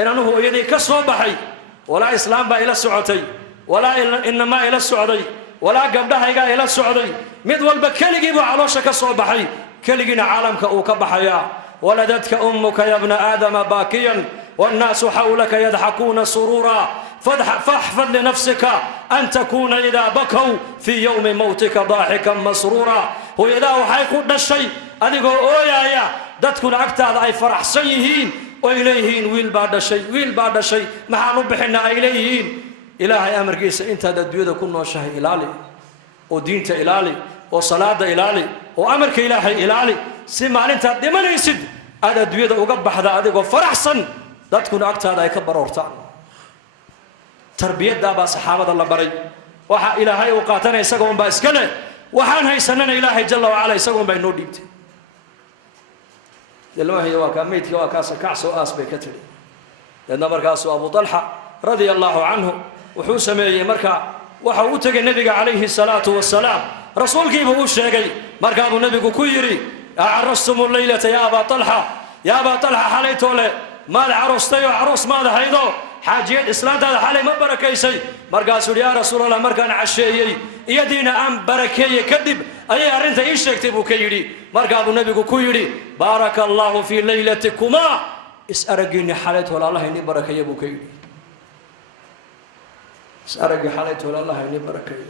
إن أنه هو إذا كسوب بحي ولا إسلام با إلى السعودي ولا إنما إلى السعودي ولا قبلها يقال إلى السعودي مد والبا كلجي بو علوشة كصوب بحي كلجينا عالمك أو كبحيا ولدتك أمك يا ابن آدم باكيا والناس حولك يضحكون سرورا فاحفظ لنفسك أن تكون إذا بكوا في يوم موتك ضاحكا مسرورا هو إذا وحيكون الشيء أدقوا أويا دتكون أكتاد أي فرح سيهين وإليهين ويل بعد شيء ما نبحنا إليهين إلهي أمر كيس أنت هذا الدنيا كنا شهي إلالي ودينته إلالي وصلاة إلالي وأمرك إلهي إلالي سمع أنت دمن يسد هذا الدنيا وقبح هذا أدقوا فرح سن لا تكون أكتر هذا يكبر ورتان تربية دابا صحابة الله بري وحا إلهي وقاتنا يسقون بأسكنه waxaan haysanana ilaahay jalla wacala isagoon baa inoo dhiibtay ilmahiya waa kaa meydka waa kaasa kacsoo aas bay ka tidhi deedna markaasuu abu talxa radia allahu canhu wuxuu sameeyey markaa waxa uu u tegay nebiga calayhi salaatu wasalaam rasuulkiibuu u sheegay markaabuu nebigu ku yidhi acarastum laylata ya abaa talxa xalaytoo le maad carostay oo caroos maad haydo xaajiyad islaantaada xalay ma barakaysay markaasuu yidhi yaa rasuulallah markaan casheeyey iyadiina aan barakeeye kadib ayay arrinta ii sheegtay buu ka yidhi markaabuu nebigu ku yidhi baaraka allaahu fii laylatikumaa is-araggiinni xalaytoole allah inii barakeeye buu ka yidhi is-araggii xalaytoole allah inii barakeeye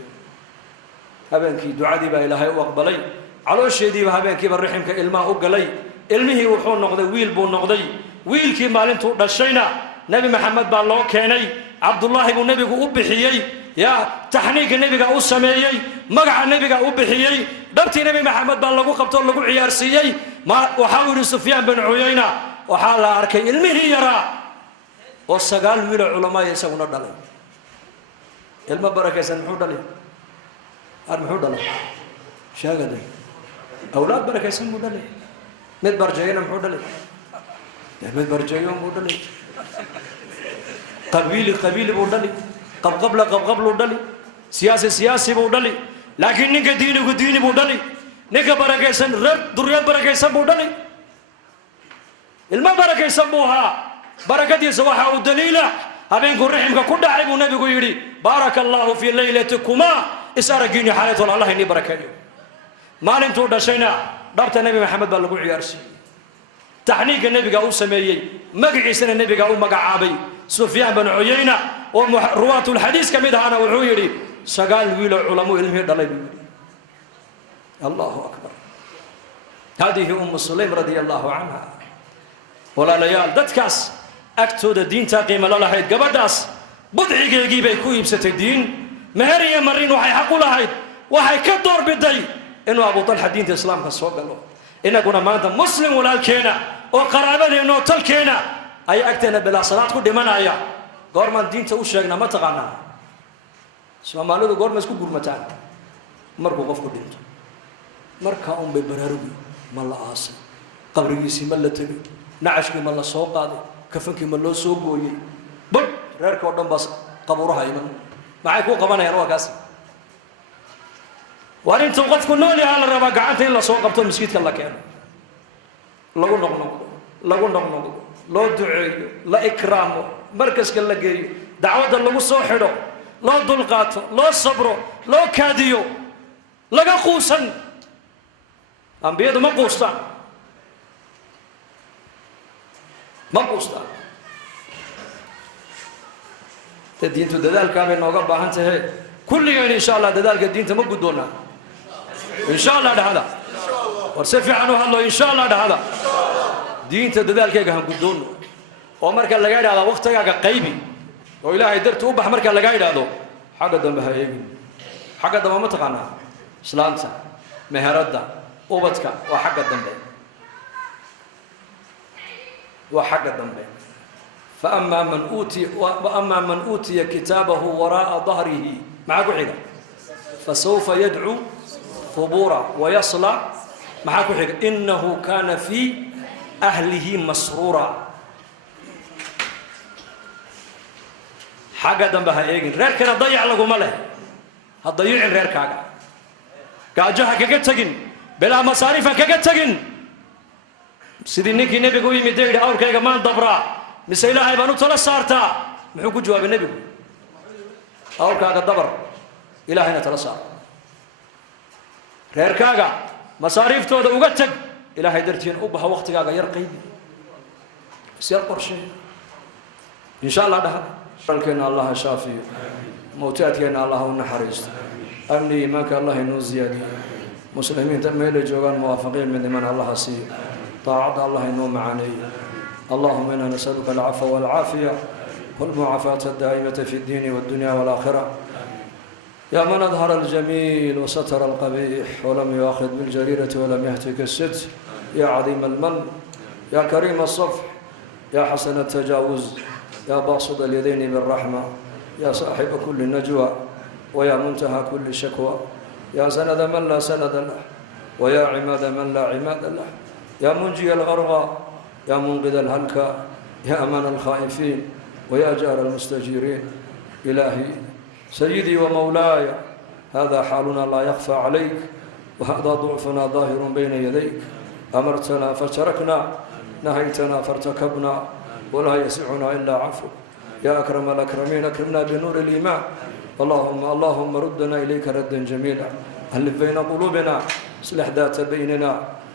habeenkii ducadii baa ilaahay u aqbalay caloosheediiba habeenkiiba riximka ilmaha u galay ilmihii wuxuu noqday wiil buu noqday wiilkii maalintuu dhashayna nebi maxamed baa loo keenay cabdullaahi buu nebigu u bixiyey yaa taxniigga nebiga u sameeyey magaca nebiga u bixiyey dhabtii nebi maxamed baa lagu qabtoo lagu ciyaarsiiyey waxaa uu yidhi sufyaan bin cuyayna waxaa la arkay ilmihii yaraa oo 9 wiiloo culamaaya isaguna dhalay ilmo barakaysan muxuu dhalay muxuu dhalay sheegade awlaad barakaysan buu dhalay mid barjeeyana muxuu dhalay mid barjeeyo buu dhalay qabiili buu dhali qabqabluu dhali siyaasi buu dhali laakiin ninka diini buu dhali ninka barakaysan reer duriyad barakaysan buu dhali ilmo barakaysan buu ahaa barakadiisa waxaa u daliila habeenkuu riximka ku dhacay buu nebigu yidhi baaraka allaahu fii laylatikumaa is-araggiinni xalaytoole allah inii barakeeyo maalintuu dhashayna dhabta nebi maxamed baa lagu ciyaarsiiyey taxniigga nebiga u sameeyey magaciisana nebiga u magacaabay sufyaan bin cuyayna oo ruwaatulxadiis ka mid ahaana wuxuu yidhi 9 wiiloo culamuu ilmihii dhalay buu yidhi allahu akbar hadihi ummu sulaym radia allahu canha walaalayaal dadkaas agtooda diintaa qiimo la lahayd gabadhaas budcigeegii bay ku iibsatay diin meher iyo marin waxay xaq u lahayd waxay ka doorbiday inuu abu talxa diinta islaamka soo galo inaguna maanta muslim walaalkeena oo qaraabadeenna oo talkeena ay agteena bilaa salaad ku dhimanaya goormaan diinta u sheegnaa ma taqaanaa soomaalidu goorma isku gurmataan markuu qofku dhinto markaa un bay baraarugi ma la aasay qabrigiisii ma la tegay nacashkii ma la soo qaaday kafankii ma loo soo gooyey bad reerka oo dhan baas qabuuraha iman maxay kuu qabanayaan waa kaas waar intuu qofku nool yahaa la rabaa gacanta in la soo qabto miskiidka la keeno lagu noqnoqdo loo duceeyo la ikraamo markaska la geeyo dacwadda lagu soo xidho loo dulqaato loo sabro loo kaadiyo laga quusan ambiyadu ma quustaan te diintu dadaalkaa bay nooga baahan tahay kulligeen insha allah dadaalka diinta ma guddoonaa insha allah dhahada war si fiican u hadlo insha allah dhahada diinta dadaalkayga han guddoono oo marka laga idhahda waqtigaaga qaybi oo ilaahay darti u bax marka laga idhaahdo xagga dambe ha eegin xagga dambe ma taqaanaa islaanta meheradda ubadka waa xagga dambe waa xagga dambe فأما من أوتي كتابه وراء ظهره معك حاجة فسوف يدعو ثبورا ويصلى معك حاجة إنه كان في أهله مسرورا حاجة دنبها إيجن رير كان ضيع لكم ماله هتضيع رير كاجا كاجها كجتجن بلا مصاريف كجتجن سيدنيك النبي قوي مدير أور كاجا ما ضبرا mise ilaahay baan u tala saartaa muxuu ku jawaabay nebigu awrkaaga dabar ilaahayna tala saar reerkaaga masaariiftooda uga tag ilaahay dartiin u baxa waqtigaaga yar qaybi isyar qorshe insha allah dhaha halkeena allah shaafiyo mawtaadkeena allah u naxariisto amni iimaanka allah inuu ziyaadiyo muslimiinta meelay joogaan muwaafaqiin midnimana allah siiyo daacadda allah inuu macaaneeyo اللهم إنا نسألك العفو والعافية والمعافاة الدائمة في الدين والدنيا والآخرة يا من أظهر الجميل وستر القبيح ولم يؤاخذ بالجريرة ولم يهتك الستر يا عظيم المن يا كريم الصفح يا حسن التجاوز يا باسط اليدين بالرحمة يا صاحب كل نجوى ويا منتهى كل شكوى يا سند من لا سند له ويا عماد من لا عماد له يا منجي الغرغى يا منقذ الهلكى يا أمان الخائفين ويا جار المستجيرين إلهي سيدي ومولاي هذا حالنا لا يخفى عليك وهذا ضعفنا ظاهر بين يديك أمرتنا فتركنا نهيتنا فارتكبنا ولا يسعنا إلا عفوك يا أكرم الأكرمين أكرمنا بنور الإيمان اللهم ردنا إليك ردا جميلا ألف بين قلوبنا اصلح ذات بيننا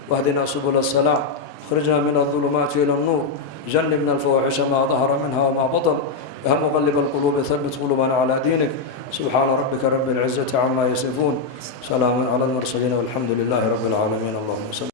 واهدنا سبل السلام اخرجنا من الظلمات إلى النور جنبنا الفواحش ما ظهر منها وما بطن يا مقلب القلوب ثبت قلوبنا على دينك سبحان ربك رب العزة عما يصفون سلام على المرسلين والحمد لله رب العالمين اللهم صل